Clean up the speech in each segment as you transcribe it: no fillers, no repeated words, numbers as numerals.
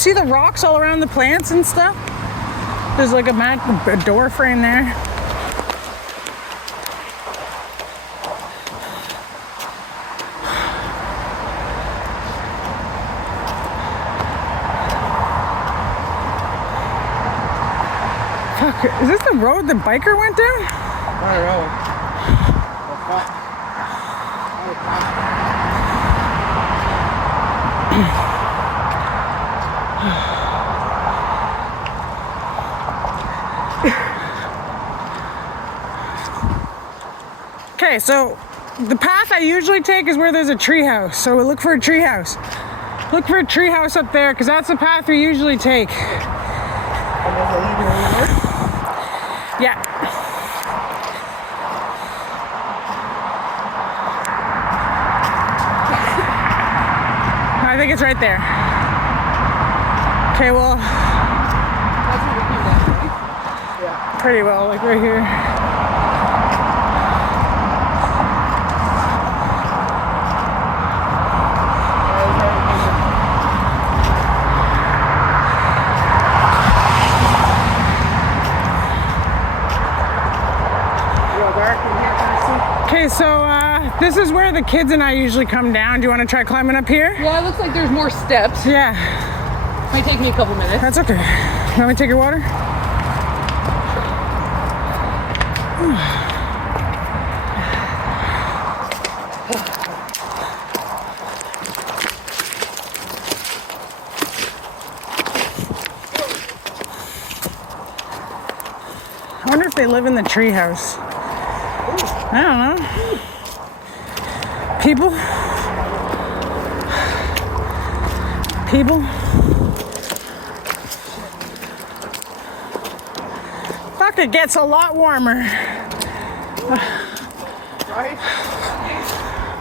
see the rocks all around the plants and stuff? There's like a door frame there. Fuck, is this the road the biker went down? I don't know. Okay, so the path I usually take is where there's a tree house. So we look for a tree house. Look for a tree house up there, because that's the path we usually take. Yeah. I think it's right there. Okay, well. Pretty well, like right here. Okay, so this is where the kids and I usually come down. Do you want to try climbing up here? Yeah, it looks like there's more steps. Yeah. Might take me a couple minutes. That's okay. Let me take your water. I wonder if they live in the treehouse. I don't know. People? Fuck, it gets a lot warmer. Right?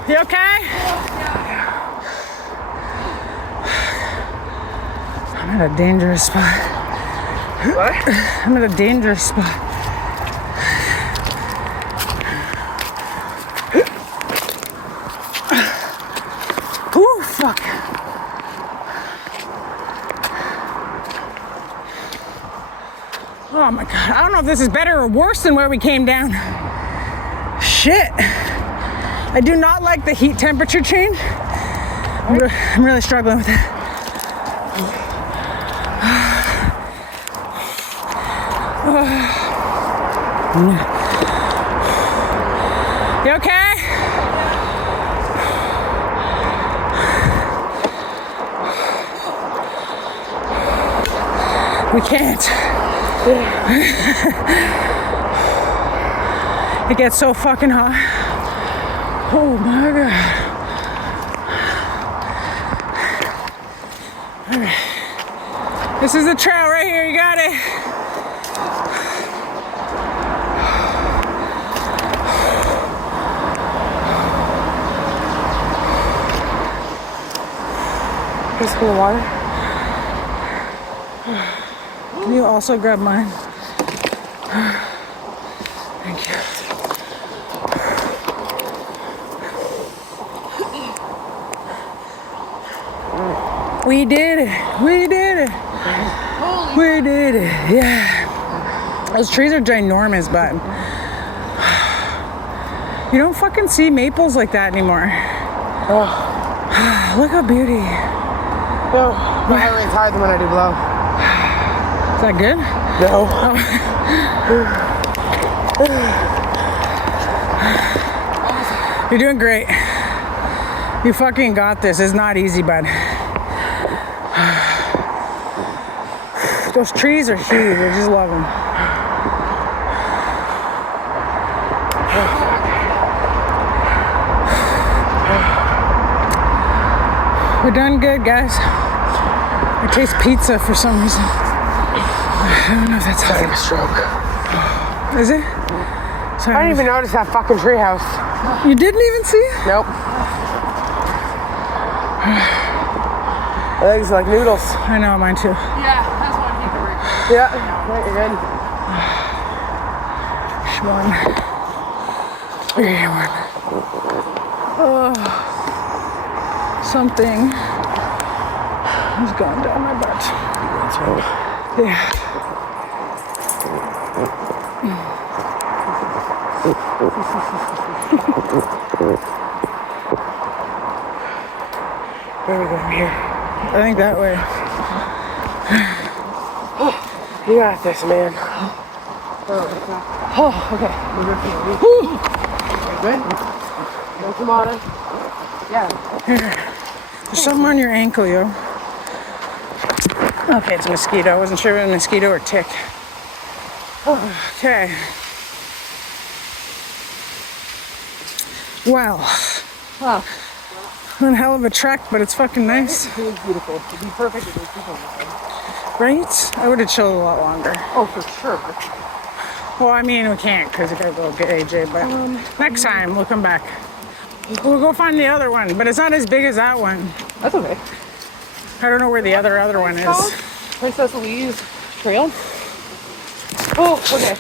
You okay? I'm at a dangerous spot. What? I'm at a dangerous spot. Ooh, fuck. Oh my God, I don't know if this is better or worse than where we came down. Shit. I do not like the heat temperature change. I'm really struggling with it. You okay? We can't. It gets so fucking hot. Oh my God. All right. This is the trail right here. You got it. Just for the water. Can you also grab mine? Thank you. We did it. We did it. We did it. Yeah. Those trees are ginormous, but you don't fucking see maples like that anymore. Oh. Look how beauty. No, my heart rate's higher than when I do blow. Is that good? No. Oh. You're doing great. You fucking got this. It's not easy, bud. Those trees are huge. I just love them. We're done good, guys. I taste pizza for some reason. I don't know if that's having a stroke. Is it? Sorry. I didn't even notice that fucking treehouse. You didn't even see it? Nope. My legs are like noodles. I know, mine too. Yeah, that's what I'm thinking. Yeah, right, you're good. One. Okay, one. Oh, something has gone down my butt. Yeah. Where are we going from here? I think that way. You got this, man. Oh, okay. Good? No tomato? Yeah. There's something on your ankle, yo. Okay, it's a mosquito. I wasn't sure if it was a mosquito or tick. Okay. Well, Wow. one hell of a trek, but it's fucking nice. It was beautiful. It'd be perfect if it was people. Right? I would have chilled a lot longer. Oh, for sure. Well, I mean, we can't because we gotta go get AJ, but next time we'll come back. We'll go find the other one, but it's not as big as that one. That's okay. I don't know where the other one is. Princess Louise Trail. Oh, okay.